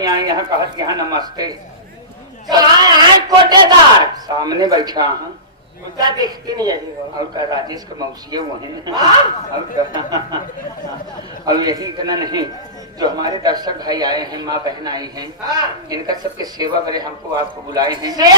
नहीं आई यहाँ कहत यहाँ नमस्ते। कहाँ है कोटेदार? सामने बैठा हाँ। मुझे देखती नहीं है और का राजेश के मौसी वो है ना। हाँ? और यही इतना नहीं, जो हमारे दर्शक भाई आए हैं, माँ बहन आई हैं, हाँ। इनका सबके सेवा करे हमको आपको बुलाए हैं। से